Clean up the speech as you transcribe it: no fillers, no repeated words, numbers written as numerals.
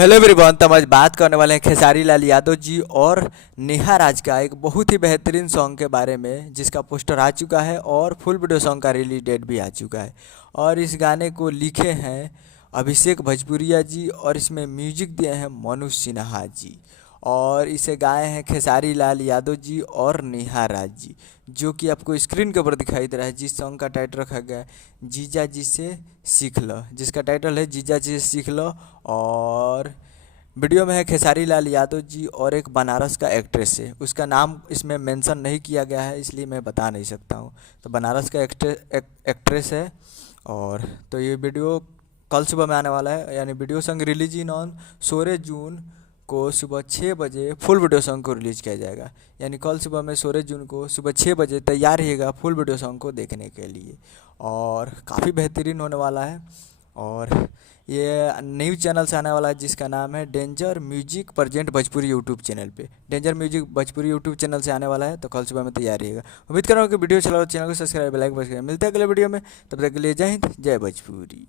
Hello everyone. तो हम आज बात करने वाले हैं खेसारी लाल यादव जी और नेहा राज का एक बहुत ही बेहतरीन सॉन्ग के बारे में, जिसका पोस्टर आ चुका है और फुल वीडियो सॉन्ग का रिलीज डेट भी आ चुका है। और इस गाने को लिखे हैं अभिषेक भोजपुरिया जी और इसमें म्यूजिक दिए हैं मनोज सिन्हा जी। और इसे गाए हैं खेसारी लाल यादव जी और नेहा राज जी, जो कि आपको स्क्रीन के ऊपर दिखाई दे रहा है। जिस सॉन्ग का टाइटल रखा गया है जीजा जी से सीख लो, जिसका टाइटल है जीजा जी से सीख लो। और वीडियो में है खेसारी लाल यादव जी और एक बनारस का एक्ट्रेस है, उसका नाम इसमें मेंशन नहीं किया गया है इसलिए मैं बता नहीं सकता हूँ। तो बनारस का एक्ट्रेस है। और तो ये वीडियो कल सुबह में आने वाला है, यानी video song release in on 16 जून को सुबह 6 बजे फुल वीडियो सॉन्ग को रिलीज किया जाएगा। यानी कल सुबह में 16 जून को सुबह 6 बजे तैयार रहिएगा फुल वीडियो सॉन्ग को देखने के लिए। और काफ़ी बेहतरीन होने वाला है। और ये न्यूज़ चैनल से आने वाला है जिसका नाम है danger music present Bhojpuri YouTube channel पे। Danger music Bhojpuri YouTube channel से आने वाला है, तो कल सुबह में तैयार रहिएगा। उम्मीद कर रहा हूँ कि वीडियो चला, चैनल को सब्सक्राइब लाइक बस मिलते हैं अगले वीडियो में। तब तक के लिए जय हिंद, जय भोजपुरी।